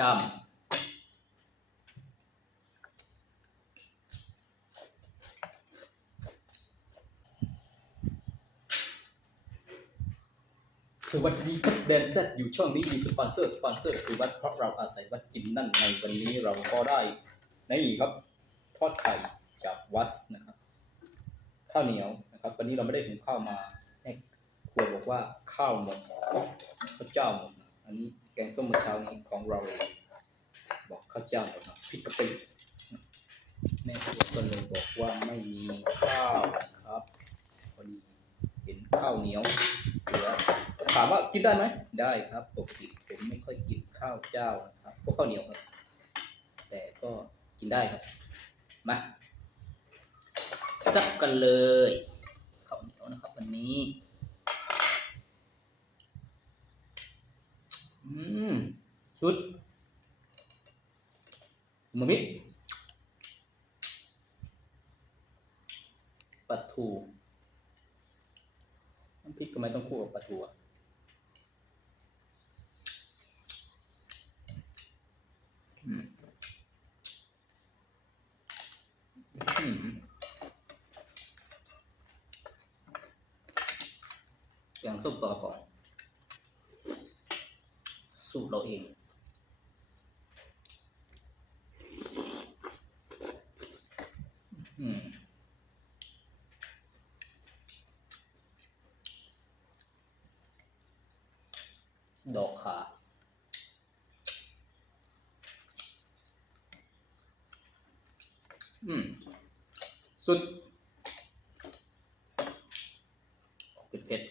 จำสวัสดีครับแดนแซดอยู่ช่องนี้มีสปอนเซอร์สปอนเซอร์คือวัดเพราะเราอาศัยวัดจินนั่นในวันนี้เราก็ได้นี่ครับทอดไข่จากวัดนะครับ ข้าวเหนียวนะครับ วันนี้เราไม่ได้หุงข้าวมาแม่ครัวบอกว่าข้าวหมดข้าวเจ้าหมดอันนี้แกงส้มเมื่อเช้านี้ของเราเอง บอกข้าวเจ้าหมดนะพริกกะปิแม่ครัวก็เลยบอกว่าไม่มีข้าวนะครับพอดีเห็นข้าวเหนียวเหลือถามว่ากินได้ไหมได้ครับปกติผมไม่ค่อยกินข้าวเจ้านะครับพวกข้าวเหนียวครับ แต่ก็กินได้ครับมาซับกันเลยข้าวเหนียวนะครับวันนี้อืมสุด มามิปลาทูน้ำพริกทำไมต้องคู่กับปลาทูอะอืมอืมแกงส้มปลากระป๋องสูตรเราเอง อืมดอกขาอืม สุดเป็นเผ็ด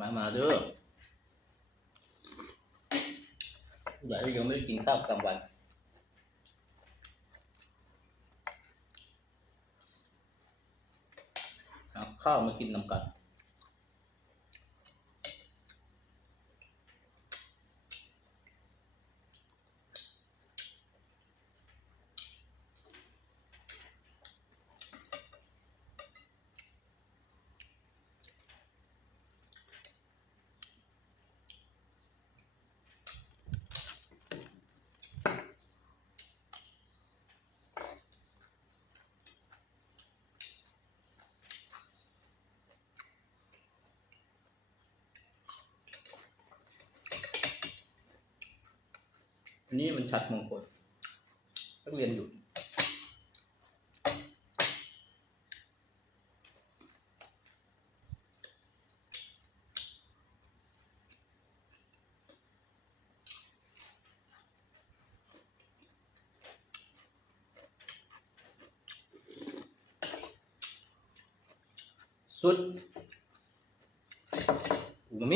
มามาเด้ออย่าที่ยังไม่กินข้าวกลางวันเอาข้าวมากินนำกัน อันนี้มันชัดมงคลนักเรียนหยุดสุดอูม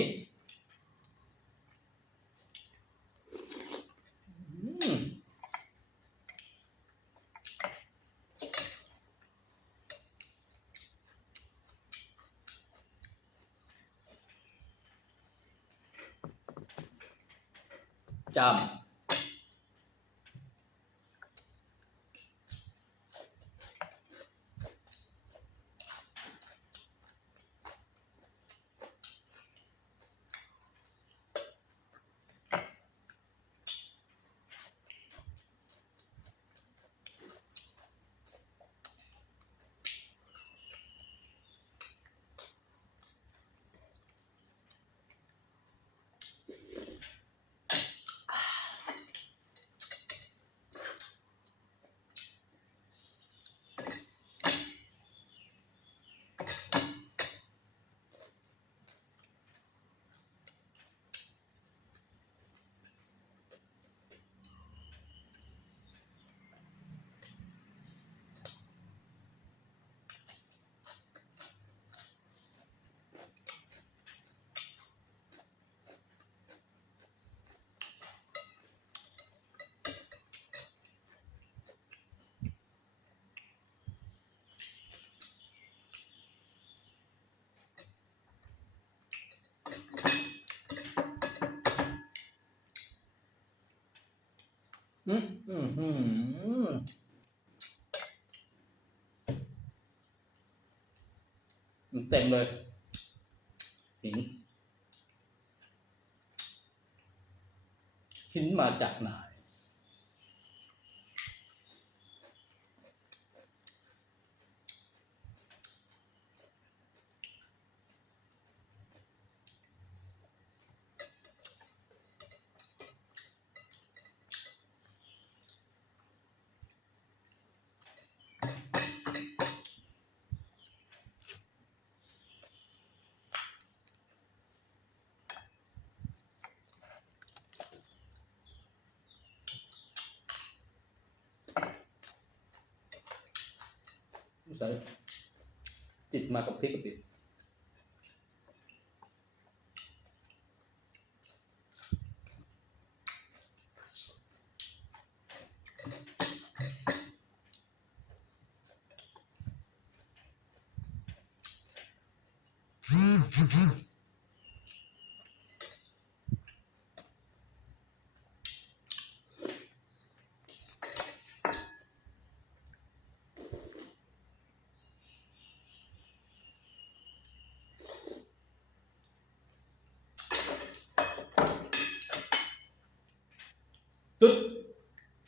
จ อืมอืมอืมเต็มเลยหินหินมาจากไหน จิติดมากับพริกกับปิด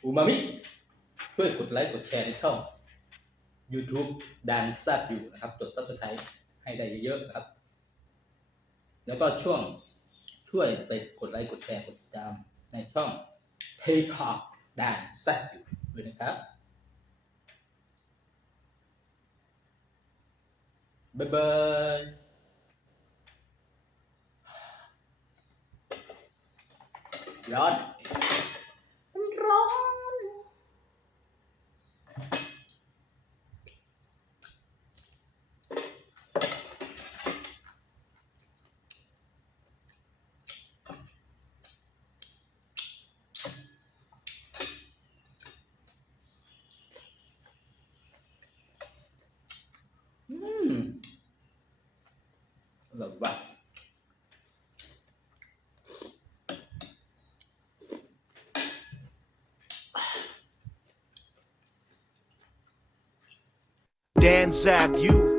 อูมามิ ช่วยกดไลค์กดแชร์ในช่อง YouTube ดันแซบอยู่นะครับจด subscribe ให้ได้เยอะๆนะครับ แล้วก็ช่วงช่วยไปกดไลค์กดแชร์กดติดตามในช่อง t a k o k ดันแซบอยู่ด้วยนะครับ บ๊ายบายย้อน Zab, you